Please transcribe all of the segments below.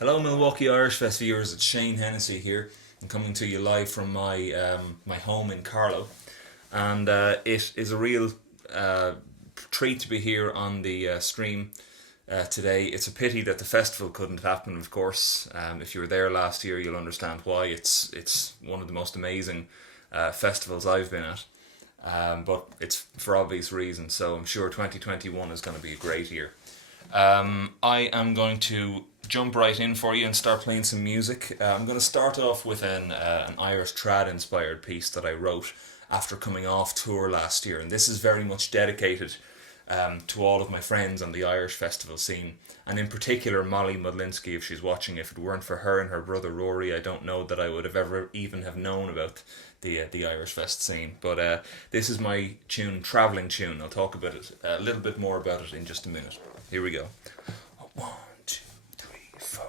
Hello, Milwaukee Irish Fest viewers. It's Shane Hennessy here. I'm coming to you live from my home in Carlow, and it is a real uh, treat to be here on the stream today. It's a pity that the festival couldn't happen. Of course, if you were there last year, you'll understand why. It's one of the most amazing festivals I've been at. But it's for obvious reasons. So I'm sure 2021 is going to be a great year. I am going to jump right in for you and start playing some music. I'm going to start off with an Irish trad inspired piece that I wrote after coming off tour last year, and this is very much dedicated to all of my friends on the Irish festival scene, and in particular Molly Modlinsky, if she's watching. If it weren't for her and her brother Rory, I don't know that I would have ever even have known about the Irish Fest scene. But this is my tune, Travelling Tune. I'll talk about it a little bit more about it in just a minute. Here we go. One, two, three, four.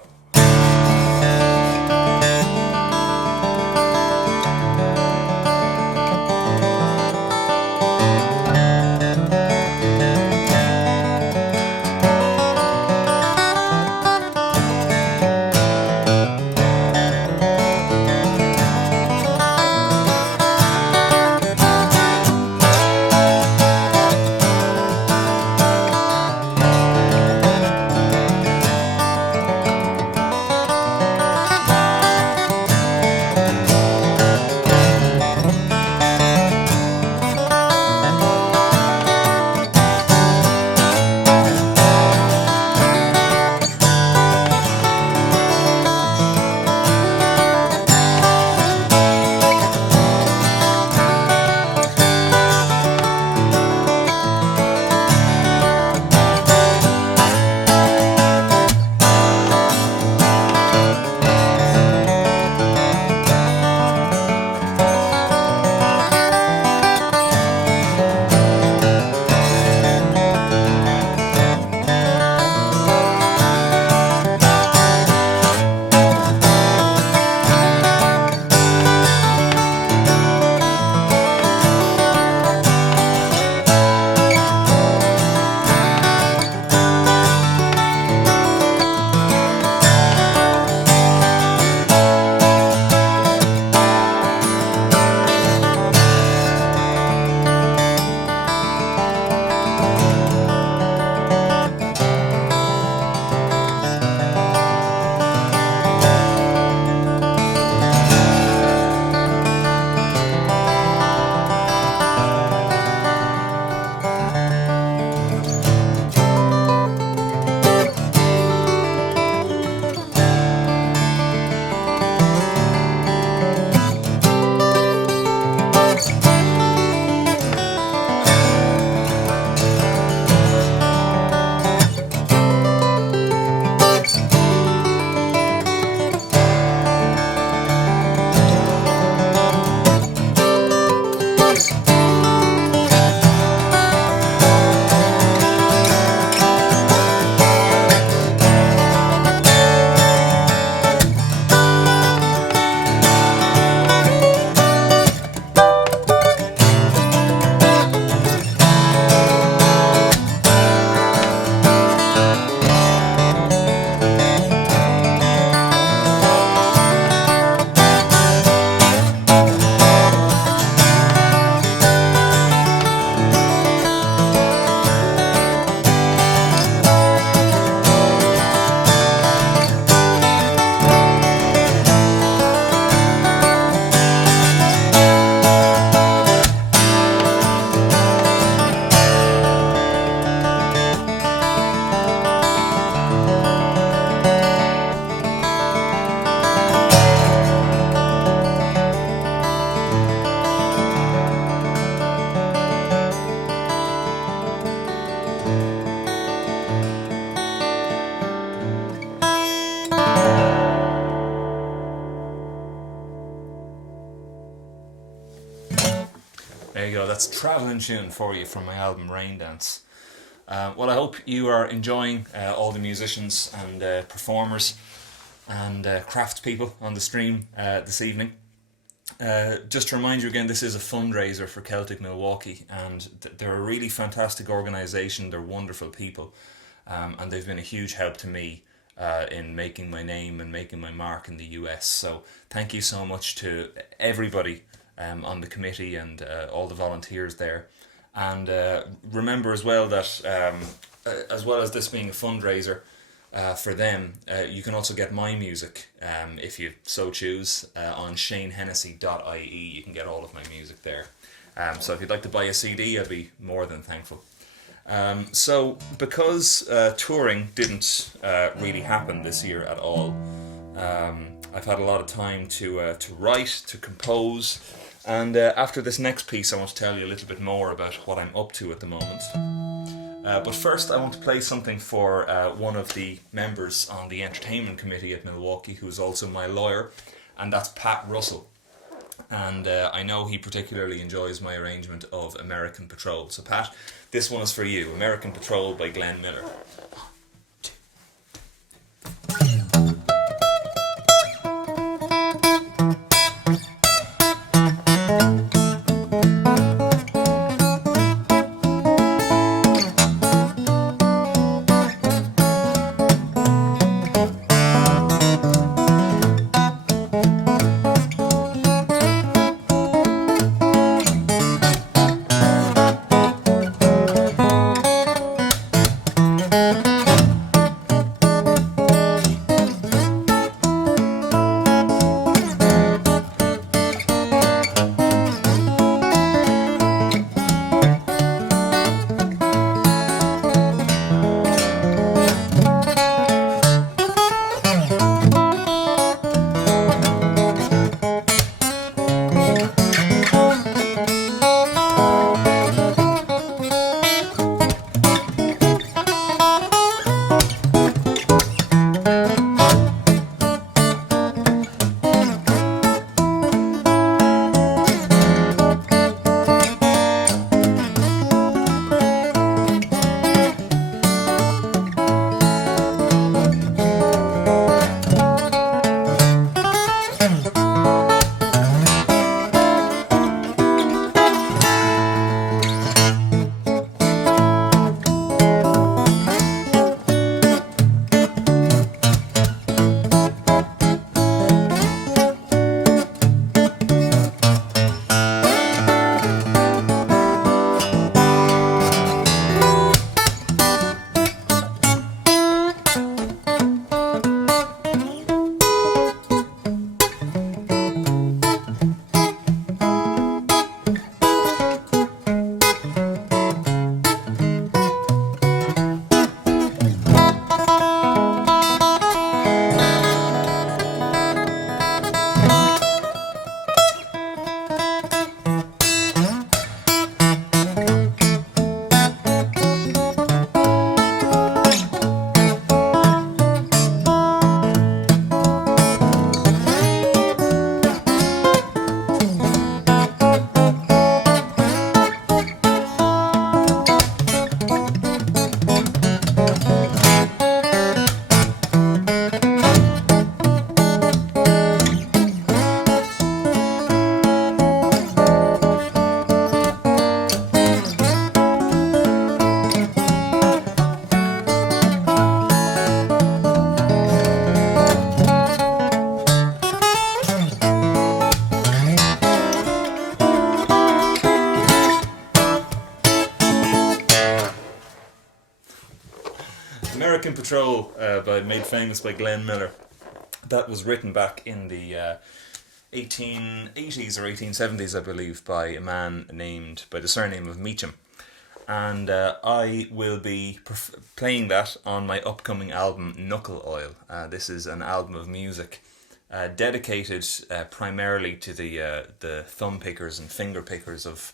There you go. That's Travelling Tune for you from my album Rain Dance. Well, I hope you are enjoying all the musicians and performers and craftspeople on the stream this evening. Just to remind you again, this is a fundraiser for Celtic Milwaukee, and they're a really fantastic organisation. They're wonderful people, and they've been a huge help to me in making my name and making my mark in the US. So thank you so much to everybody on the committee and all the volunteers there. And remember as well that as well as this being a fundraiser for them, you can also get my music if you so choose on shanehennessy.ie. You can get all of my music there. So if you'd like to buy a CD, I'd be more than thankful. So because touring didn't really happen this year at all, I've had a lot of time to write, to compose, and after this next piece I want to tell you a little bit more about what I'm up to at the moment. But first I want to play something for one of the members on the entertainment committee at Milwaukee, who's also my lawyer, and that's Pat Russell. And I know he particularly enjoys my arrangement of American Patrol. So Pat, this one is for you, American Patrol by Glenn Miller. American Patrol, made famous by Glenn Miller. That was written back in the 1880s or 1870s, I believe, by a man named by the surname of Meacham. And I will be playing that on my upcoming album Knuckle Oil. This is an album of music dedicated primarily to the thumb pickers and finger pickers of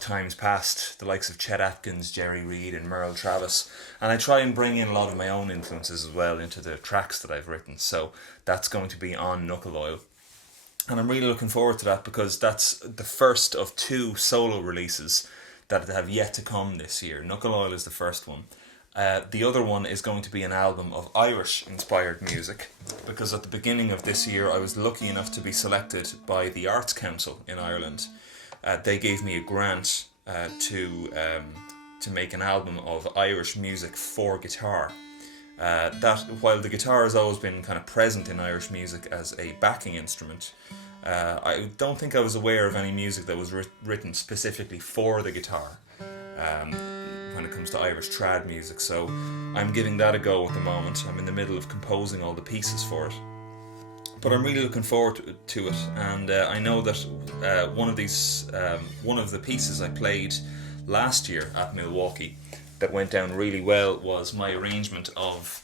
times past, the likes of Chet Atkins, Jerry Reed and Merle Travis, and I try and bring in a lot of my own influences as well into the tracks that I've written. So that's going to be on Knuckle Oil, and I'm really looking forward to that because that's the first of two solo releases that have yet to come this year. Knuckle Oil is the first one. The other one is going to be an album of Irish-inspired music, because at the beginning of this year I was lucky enough to be selected by the Arts Council in Ireland. They gave me a grant to make an album of Irish music for guitar. That while the guitar has always been kind of present in Irish music as a backing instrument, I don't think I was aware of any music that was written specifically for the guitar um, when it comes to Irish trad music. So I'm giving that a go at the moment. I'm in the middle of composing all the pieces for it. But I'm really looking forward to it, and I know that one of the pieces I played last year at Milwaukee that went down really well was my arrangement of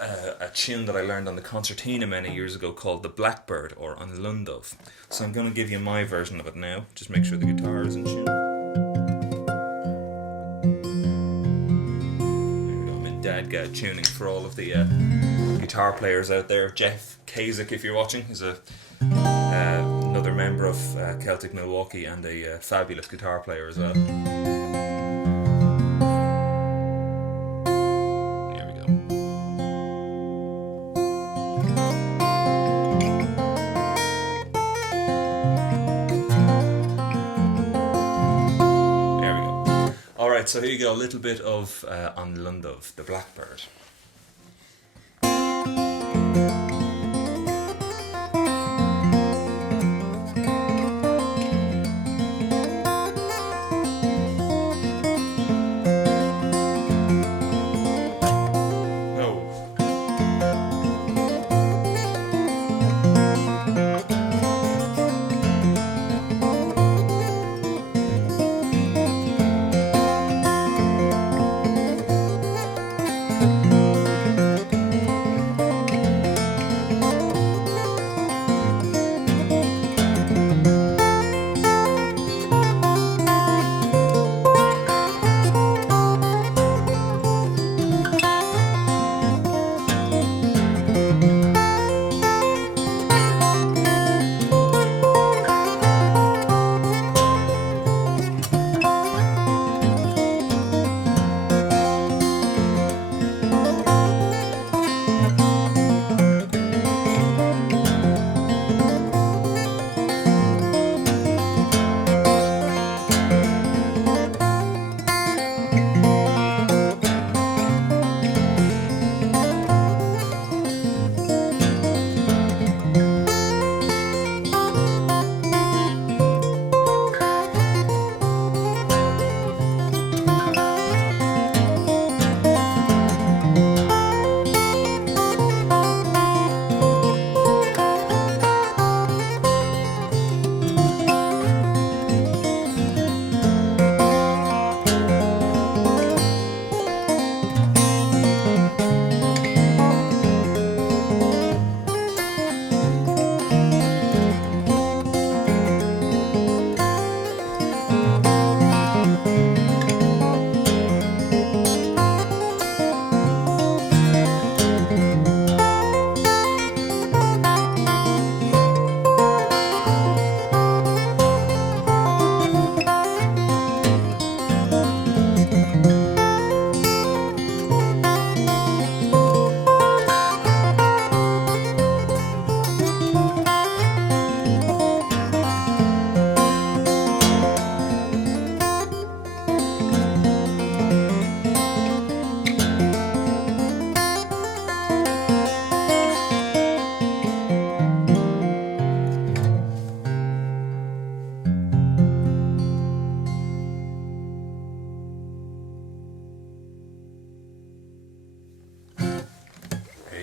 a tune that I learned on the concertina many years ago called the Blackbird, or An Lundov. So I'm going to give you my version of it now. Just make sure the guitar is in tune. There we go. I'm in dadgad tuning for all of the guitar players out there. Jeff Kasich, if you're watching, is another member of Celtic Milwaukee and a fabulous guitar player as well. There we go. There we go. Alright, so here you go, a little bit of An Lundov, the Blackbird.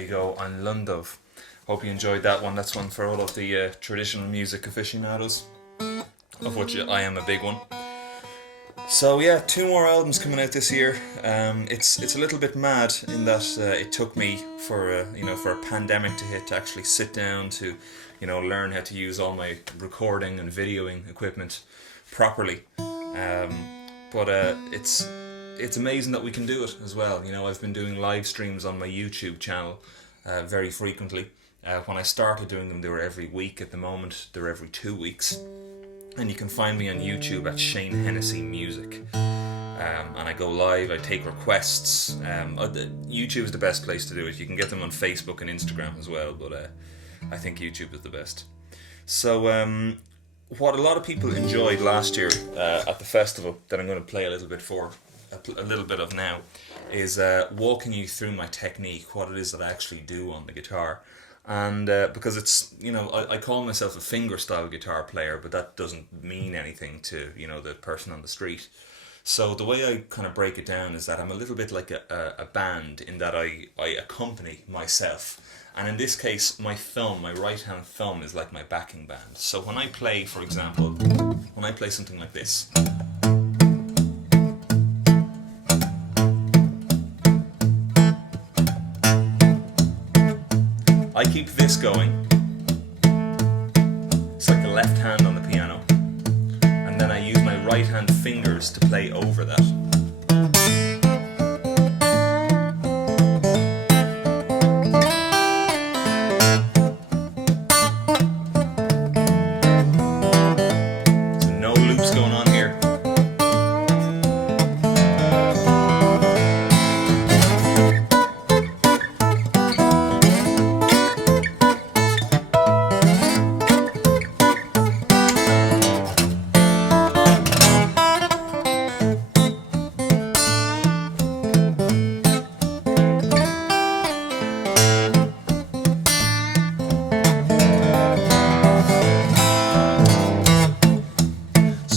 Go An Lundov. Hope you enjoyed that one. That's one for all of the traditional music aficionados, of which I am a big one. So yeah, 2 more albums coming out this year. It's a little bit mad in that it took me for a pandemic to hit to actually sit down to learn how to use all my recording and videoing equipment properly. But it's amazing that we can do it as well. I've been doing live streams on my YouTube channel very frequently. When I started doing them, they were every week. At the moment, they're every 2 weeks. And you can find me on YouTube at Shane Hennessy Music. And I go live, I take requests. YouTube is the best place to do it. You can get them on Facebook and Instagram as well, but I think YouTube is the best. So what a lot of people enjoyed last year at the festival that I'm going to play a little bit for a little bit of now is walking you through my technique, what it is that I actually do on the guitar. And because it's, I call myself a fingerstyle guitar player, but that doesn't mean anything to, the person on the street. So the way I kind of break it down is that I'm a little bit like a band in that I accompany myself. And in this case, my right hand thumb is like my backing band. So when I play, for example, when I play something like this, I keep this going. It's like the left hand on the piano. And then I use my right hand fingers to play over that. So no loops going on here.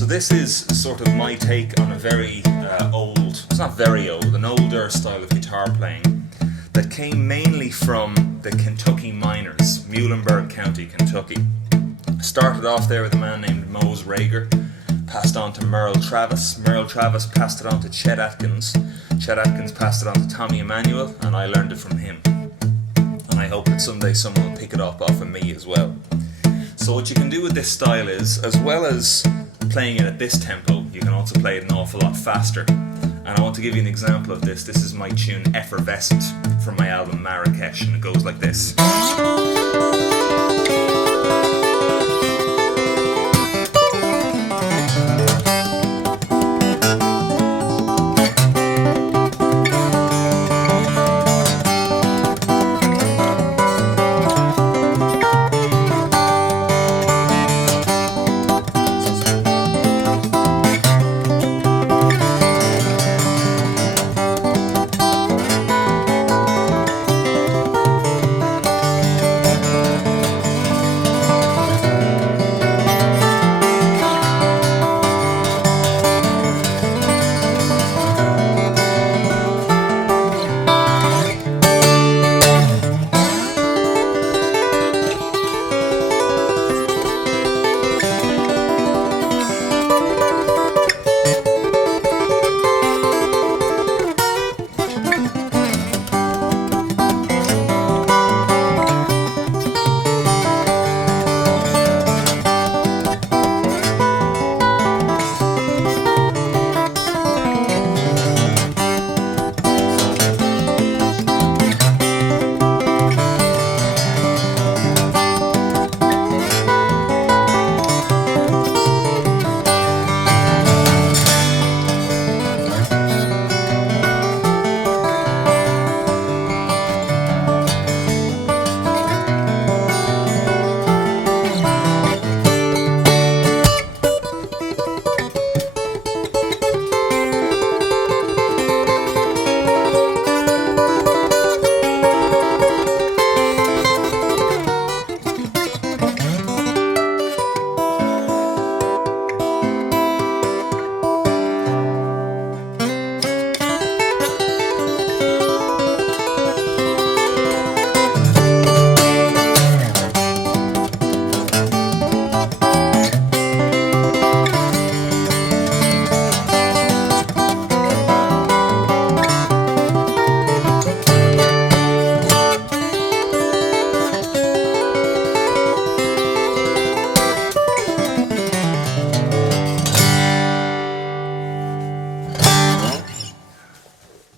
This is sort of my take on a very it's not very old, an older style of guitar playing that came mainly from the Kentucky miners, Muhlenberg County, Kentucky. Started off there with a man named Mose Rager, passed on to Merle Travis. Merle Travis passed it on to Chet Atkins. Chet Atkins passed it on to Tommy Emmanuel, and I learned it from him. And I hope that someday someone will pick it up off of me as well. So what you can do with this style is, as well as playing it at this tempo, you can also play it an awful lot faster. And I want to give you an example of this. This is my tune Effervescent from my album Marrakesh, and it goes like this.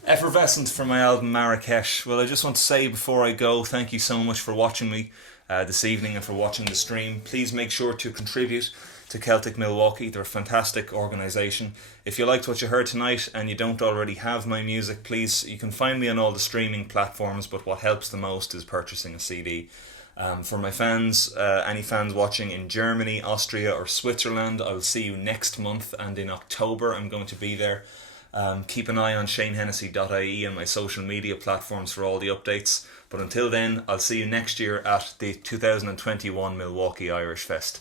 Effervescent from my album Marrakesh. Well, I just want to say before I go, thank you so much for watching me this evening and for watching the stream. Please make sure to contribute to Celtic Milwaukee. They're a fantastic organisation. If you liked what you heard tonight and you don't already have my music, please, you can find me on all the streaming platforms, but what helps the most is purchasing a CD. For my fans, any fans watching in Germany, Austria or Switzerland, I'll see you next month, and in October I'm going to be there. Keep an eye on shanehennessy.ie and my social media platforms for all the updates. But until then, I'll see you next year at the 2021 Milwaukee Irish Fest.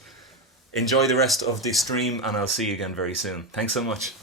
Enjoy the rest of the stream, and I'll see you again very soon. Thanks so much.